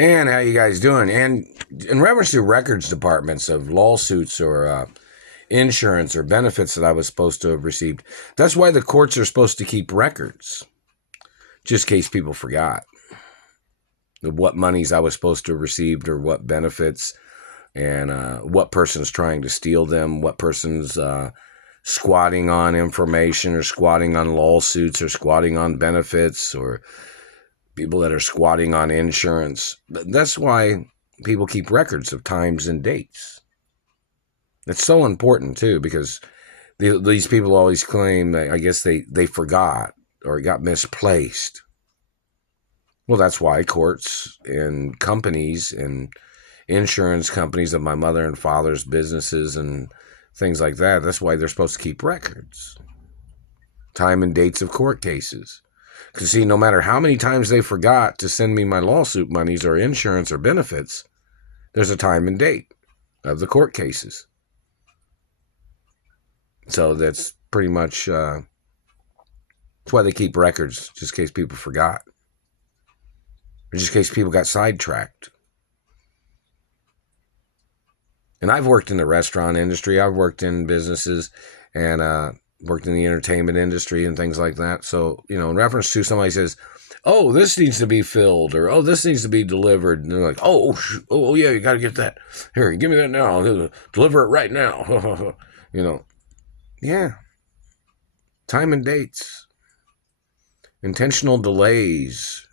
And how you guys doing? And in reference to records departments of lawsuits or insurance or benefits that I was supposed to have received, that's why the courts are supposed to keep records, just in case people forgot what monies I was supposed to have received or what benefits and what person's trying to steal them, what person's squatting on information or squatting on lawsuits or squatting on benefits or people that are squatting on insurance. That's why people keep records of times and dates. It's so important, too, because these people always claim that I guess they forgot or it got misplaced. Well, that's why courts and companies and insurance companies of my mother and father's businesses and things like that, that's why they're supposed to keep records. Time and dates of court cases. Because, see, no matter how many times they forgot to send me my lawsuit monies or insurance or benefits, there's a time and date of the court cases. So that's pretty much, that's why they keep records, just in case people forgot. Or just in case people got sidetracked. And I've worked in the restaurant industry. I've worked in businesses and worked in the entertainment industry and things like that. So, in reference to somebody says, oh, this needs to be filled or, oh, this needs to be delivered. And they're like, oh yeah, you got to get that. Here, give me that now. Deliver it right now. Yeah. Time and dates. Intentional delays.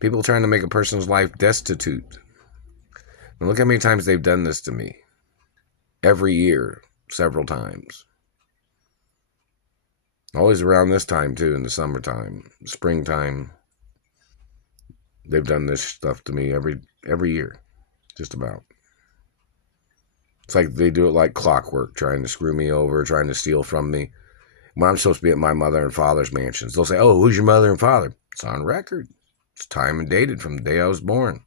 People trying to make a person's life destitute. And look how many times they've done this to me. Every year, several times. Always around this time, too, in the summertime, springtime. They've done this stuff to me every year, just about. It's like they do it like clockwork, trying to screw me over, trying to steal from me. When I'm supposed to be at my mother and father's mansions, they'll say, oh, who's your mother and father? It's on record. It's time and dated from the day I was born.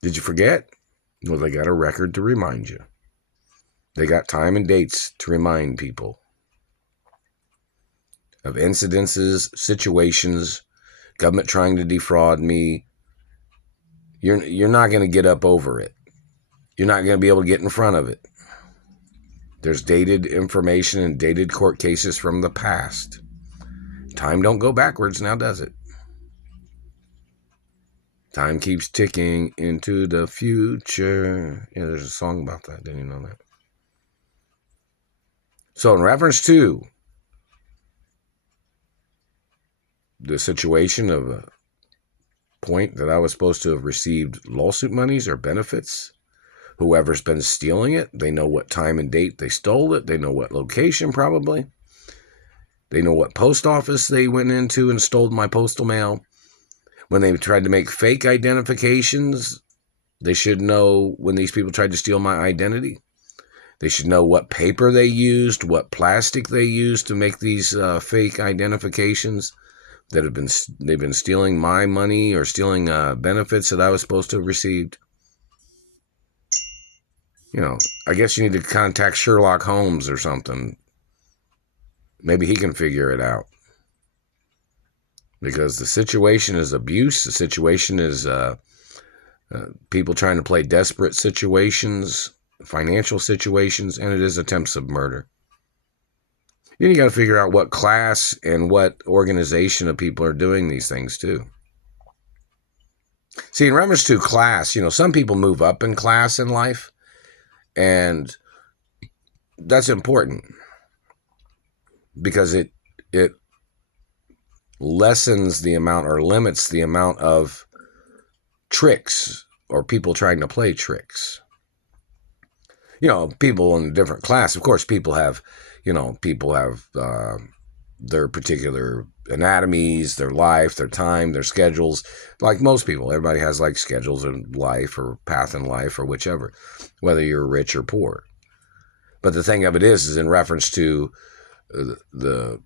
Did you forget? Well, they got a record to remind you. They got time and dates to remind people of incidences, situations, government trying to defraud me. You're not going to get up over it. You're not going to be able to get in front of it. There's dated information and dated court cases from the past. Time don't go backwards now, does it? Time keeps ticking into the future. Yeah, there's a song about that. Didn't you know that? So in reference to the situation of a point that I was supposed to have received lawsuit monies or benefits, whoever's been stealing it, they know what time and date they stole it. They know what location probably. They know what post office they went into and stole my postal mail. When they tried to make fake identifications, they should know when these people tried to steal my identity. They should know what paper they used, what plastic they used to make these fake identifications that they've been stealing my money or stealing benefits that I was supposed to have received. I guess you need to contact Sherlock Holmes or something. Maybe he can figure it out. Because the situation is abuse. The situation is people trying to play desperate situations, financial situations, and it is attempts of murder. Then you got to figure out what class and what organization of people are doing these things too. See, in reference to class, some people move up in class in life, and that's important because it lessens the amount or limits the amount of tricks or people trying to play tricks. People in a different class, of course, people have their particular anatomies, their life, their time, their schedules. Like most people, everybody has like schedules in life or path in life or whichever, whether you're rich or poor. But the thing of it is in reference to the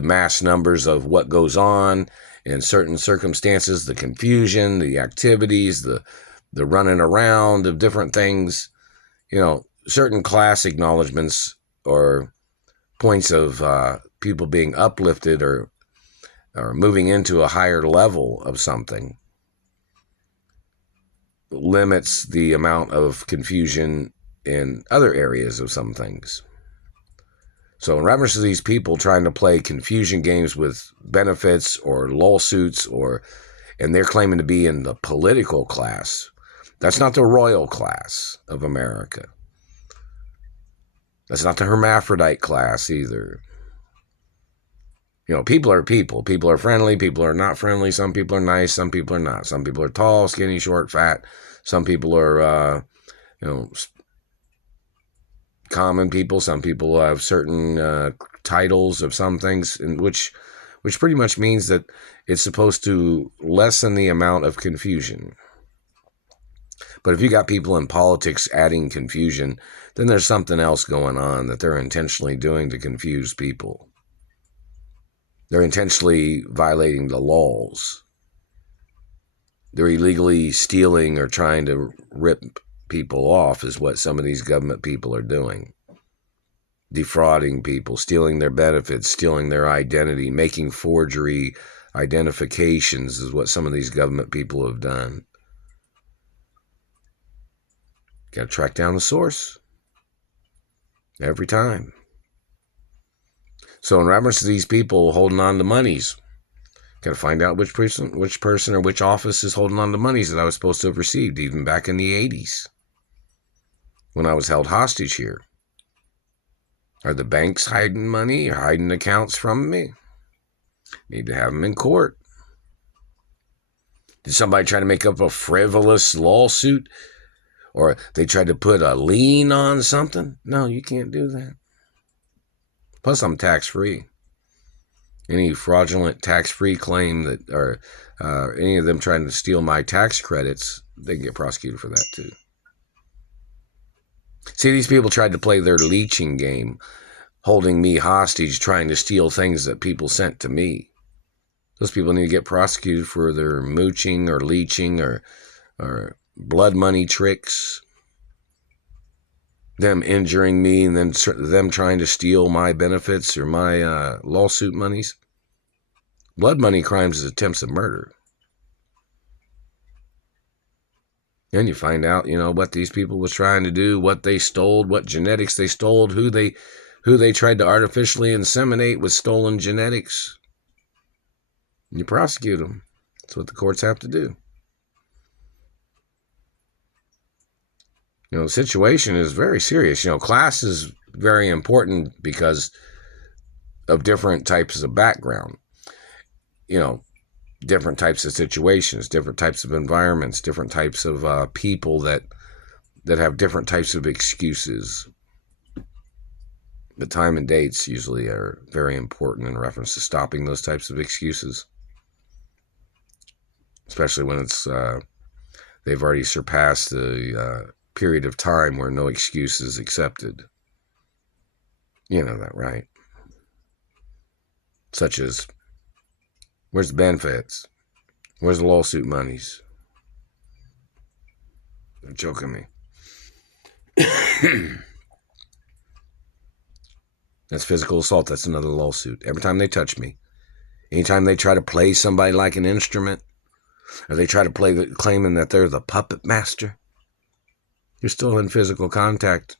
mass numbers of what goes on in certain circumstances, the confusion, the activities, the running around of different things, certain class acknowledgments or points of people being uplifted or or moving into a higher level of something limits the amount of confusion in other areas of some things. So in reference to these people trying to play confusion games with benefits or lawsuits, and they're claiming to be in the political class, that's not the royal class of America. That's not the hermaphrodite class either. People are people. People are friendly. People are not friendly. Some people are nice. Some people are not. Some people are tall, skinny, short, fat. Some people are, common people. Some people have certain titles of some things, which pretty much means that it's supposed to lessen the amount of confusion. But if you got people in politics adding confusion, then there's something else going on that they're intentionally doing to confuse people. They're intentionally violating the laws. They're illegally stealing or trying to rip people off is what some of these government people are doing. Defrauding people, stealing their benefits, stealing their identity, making forgery identifications is what some of these government people have done. Got to track down the source every time. So in reference to these people holding on to monies, got to find out which person or which office is holding on to monies that I was supposed to have received even back in the 80s when I was held hostage here. Are the banks hiding money or hiding accounts from me? Need to have them in court. Did somebody try to make up a frivolous lawsuit? Or they tried to put a lien on something? No, you can't do that. Plus, I'm tax-free. Any fraudulent tax-free claim that, or any of them trying to steal my tax credits, they can get prosecuted for that too. See, these people tried to play their leeching game, holding me hostage, trying to steal things that people sent to me. Those people need to get prosecuted for their mooching or leeching or blood money tricks. Them injuring me and then them trying to steal my benefits or my lawsuit monies. Blood money crimes is attempts of murder. And you find out, what these people was trying to do, what they stole, what genetics they stole, who they tried to artificially inseminate with stolen genetics. You prosecute them. That's what the courts have to do. The situation is very serious. Class is very important because of different types of background. Different types of situations, different types of environments, different types of people that have different types of excuses. The time and dates usually are very important in reference to stopping those types of excuses. Especially when it's they've already surpassed the period of time where no excuse is accepted. You know that, right? Such as, where's the benefits? Where's the lawsuit monies? They're joking me. That's physical assault. That's another lawsuit. Every time they touch me, anytime they try to play somebody like an instrument, or they try to play claiming that they're the puppet master, you're still in physical contact.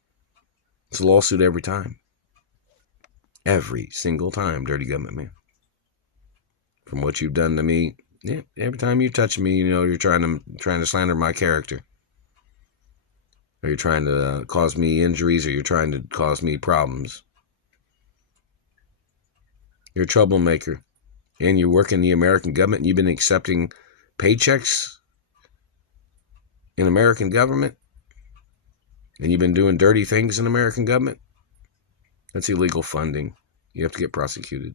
It's a lawsuit every time. Every single time, dirty government man. From what you've done to me, yeah, every time you touch me, you're trying to slander my character. Or you're trying to cause me injuries, or you're trying to cause me problems. You're a troublemaker. And you work in the American government, and you've been accepting paychecks in American government, and you've been doing dirty things in American government. That's illegal funding. You have to get prosecuted.